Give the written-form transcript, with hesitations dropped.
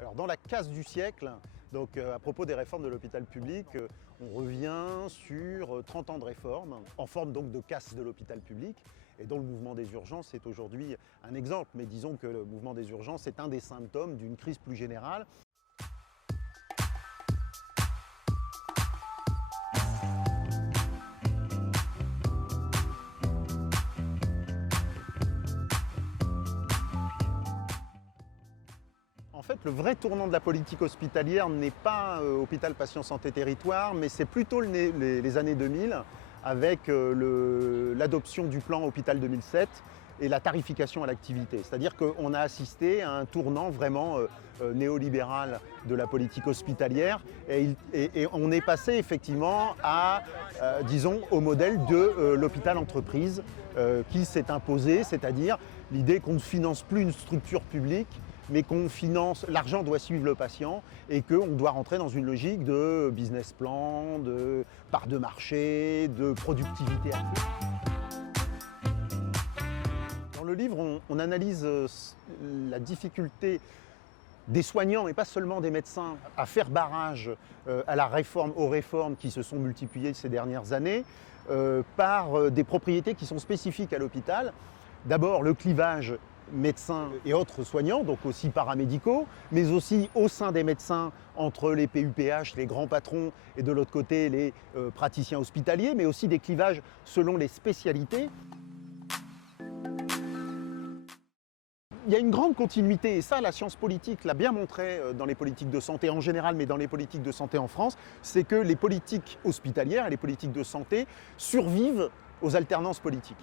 Alors dans la casse du siècle, à propos des réformes de l'hôpital public, on revient sur 30 ans de réformes, en forme donc de casse de l'hôpital public, et dont le mouvement des urgences est aujourd'hui un exemple. Mais disons que le mouvement des urgences est un des symptômes d'une crise plus générale. En fait, le vrai tournant de la politique hospitalière n'est pas Hôpital Patient Santé Territoire, mais c'est plutôt les années 2000, avec l'adoption du plan Hôpital 2007 et la tarification à l'activité. C'est-à-dire qu'on a assisté à un tournant vraiment néolibéral de la politique hospitalière et on est passé effectivement à, disons, au modèle de l'hôpital entreprise qui s'est imposé, c'est-à-dire l'idée qu'on ne finance plus une structure publique, mais qu'on finance, l'argent doit suivre le patient et qu'on doit rentrer dans une logique de business plan, de part de marché, de productivité accrue. Dans le livre, on analyse la difficulté des soignants et pas seulement des médecins à faire barrage aux réformes qui se sont multipliées ces dernières années par des propriétés qui sont spécifiques à l'hôpital. D'abord, le clivage médecins et autres soignants, donc aussi paramédicaux, mais aussi au sein des médecins entre les PUPH, les grands patrons, et de l'autre côté les praticiens hospitaliers, mais aussi des clivages selon les spécialités. Il y a une grande continuité, et ça la science politique l'a bien montré dans les politiques de santé en général, mais dans les politiques de santé en France, c'est que les politiques hospitalières et les politiques de santé survivent aux alternances politiques.